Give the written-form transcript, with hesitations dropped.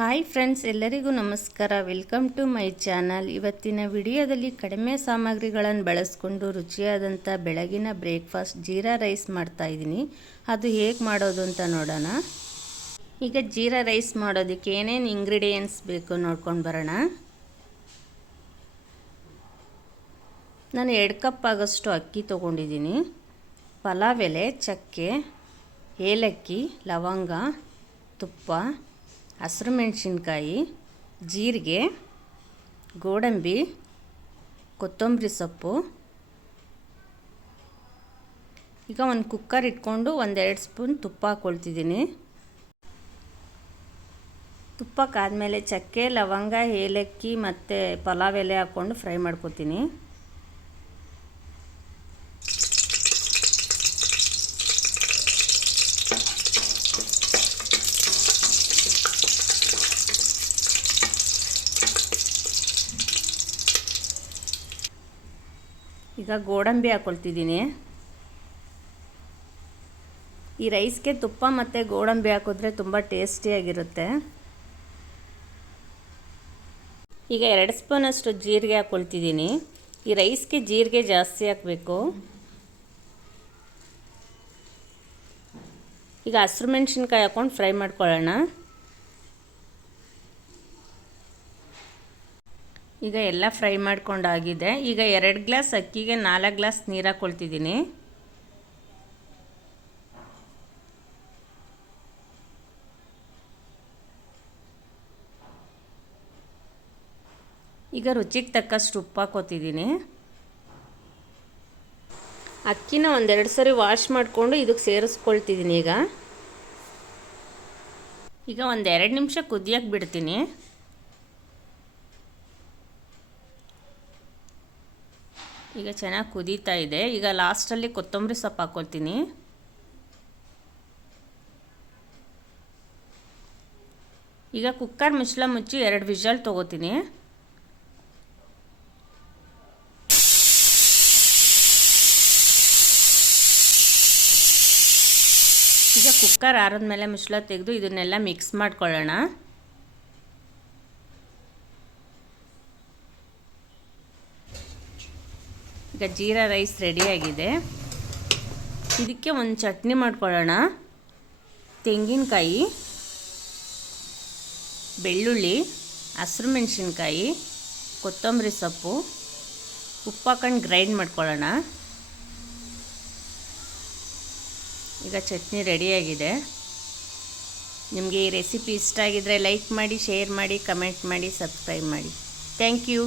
Hi friends, ಎಲ್ಲರಿಗೂ ನಮಸ್ಕಾರ. Welcome to my channel. ಇವತ್ತಿನ ವಿಡಿಯೋದಲ್ಲಿ ಕಡಿಮೆ ಸಾಮಗ್ರಿಗಳನ್ನು ಬಳಸ್ಕೊಂಡು ರುಚಿಯಾದಂಥ ಬೆಳಗಿನ ಬ್ರೇಕ್ಫಾಸ್ಟ್ ಜೀರಾ ರೈಸ್ ಮಾಡ್ತಾಯಿದ್ದೀನಿ. ಅದು ಹೇಗೆ ಮಾಡೋದು ಅಂತ ನೋಡೋಣ. ಈಗ ಜೀರಾ ರೈಸ್ ಮಾಡೋದಕ್ಕೆ ಏನೇನು ಇಂಗ್ರೀಡಿಯೆಂಟ್ಸ್ ಬೇಕು ನೋಡ್ಕೊಂಡು ಬರೋಣ. ನಾನು 2 ಕಪ್ ಆಗೋಷ್ಟು ಅಕ್ಕಿ ತೊಗೊಂಡಿದ್ದೀನಿ. ಪಲಾವ್ ಎಲೆ, ಚಕ್ಕೆ, ಏಲಕ್ಕಿ, ಲವಂಗ, ತುಪ್ಪ, ಹಸಿರು ಮೆಣಸಿನ್ಕಾಯಿ, ಜೀರಿಗೆ, ಗೋಡಂಬಿ, ಕೊತ್ತಂಬರಿ ಸೊಪ್ಪು. ಈಗ ಒಂದು ಕುಕ್ಕರ್ ಇಟ್ಕೊಂಡು 1-2 ಸ್ಪೂನ್ ತುಪ್ಪ ಹಾಕ್ಕೊಳ್ತಿದ್ದೀನಿ. ತುಪ್ಪಕ್ಕಾದಮೇಲೆ ಚಕ್ಕೆ, ಲವಂಗ, ಏಲಕ್ಕಿ ಮತ್ತು ಪಲಾವ್ ಎಲೆ ಹಾಕ್ಕೊಂಡು ಫ್ರೈ ಮಾಡ್ಕೊತೀನಿ. ಈಗ ಗೋಡಂಬಿ ಹಾಕ್ಕೊಳ್ತಿದ್ದೀನಿ. ಈ ರೈಸ್ಗೆ ತುಪ್ಪ ಮತ್ತು ಗೋಡಂಬಿ ಹಾಕಿದ್ರೆ ತುಂಬ ಟೇಸ್ಟಿಯಾಗಿರುತ್ತೆ. ಈಗ 2 ಸ್ಪೂನಷ್ಟು ಜೀರಿಗೆ ಹಾಕ್ಕೊಳ್ತಿದ್ದೀನಿ. ಈ ರೈಸ್ಗೆ ಜೀರಿಗೆ ಜಾಸ್ತಿ ಹಾಕಬೇಕು. ಈಗ ಹಸಿರು ಮೆಣಸಿನ್ಕಾಯಿ ಹಾಕ್ಕೊಂಡು ಫ್ರೈ ಮಾಡ್ಕೊಳ್ಳೋಣ. ಈಗ ಎಲ್ಲ ಫ್ರೈ ಮಾಡ್ಕೊಂಡಾಗಿದೆ. ಈಗ 2 ಗ್ಲಾಸ್ ಅಕ್ಕಿಗೆ 4 ಗ್ಲಾಸ್ ನೀರು ಹಾಕ್ಕೊಳ್ತಿದ್ದೀನಿ. ಈಗ ರುಚಿಗೆ ತಕ್ಕಷ್ಟು ಉಪ್ಪು ಹಾಕ್ಕೊತಿದ್ದೀನಿ. ಅಕ್ಕಿನ 1-2 ಸರಿ ವಾಶ್ ಮಾಡಿಕೊಂಡು ಇದಕ್ಕೆ ಸೇರಿಸ್ಕೊಳ್ತಿದ್ದೀನಿ. ಈಗ 1-2 ನಿಮಿಷ ಕುದಿಯೋಕ್ಕೆ ಬಿಡ್ತೀನಿ. ಈಗ ಚೆನ್ನಾಗಿ ಕುದೀತಾ ಇದೆ. ಈಗ ಲಾಸ್ಟಲ್ಲಿ ಕೊತ್ತಂಬರಿ ಸೊಪ್ಪು ಹಾಕ್ಕೊಳ್ತೀನಿ. ಈಗ ಕುಕ್ಕರ್ ಮುಚ್ಚಳ ಮುಚ್ಚಿ 2 ವಿಷಲ್ ತೊಗೋತೀನಿ. ಈಗ ಕುಕ್ಕರ್ ಆರಿದ್ಮೇಲೆ ಮುಚ್ಚಳ ತೆಗೆದು ಇದನ್ನೆಲ್ಲ ಮಿಕ್ಸ್ ಮಾಡ್ಕೊಳ್ಳೋಣ. ಈಗ ಜೀರಾ ರೈಸ್ ರೆಡಿಯಾಗಿದೆ. ಇದಕ್ಕೆ ಒಂದು ಚಟ್ನಿ ಮಾಡ್ಕೊಳ್ಳೋಣ. ತೆಂಗಿನಕಾಯಿ, ಬೆಳ್ಳುಳ್ಳಿ, ಹಸಿರು ಮೆಣಸಿನ್ಕಾಯಿ, ಕೊತ್ತಂಬರಿ ಸೊಪ್ಪು, ಉಪ್ಪು ಹಾಕೊಂಡು ಗ್ರೈಂಡ್ ಮಾಡ್ಕೊಳ್ಳೋಣ. ಈಗ ಚಟ್ನಿ ರೆಡಿಯಾಗಿದೆ. ನಿಮಗೆ ಈ ರೆಸಿಪಿ ಇಷ್ಟ ಆಗಿದರೆ ಲೈಕ್ ಮಾಡಿ, ಶೇರ್ ಮಾಡಿ, ಕಮೆಂಟ್ ಮಾಡಿ, ಸಬ್ಸ್ಕ್ರೈಬ್ ಮಾಡಿ. Thank you.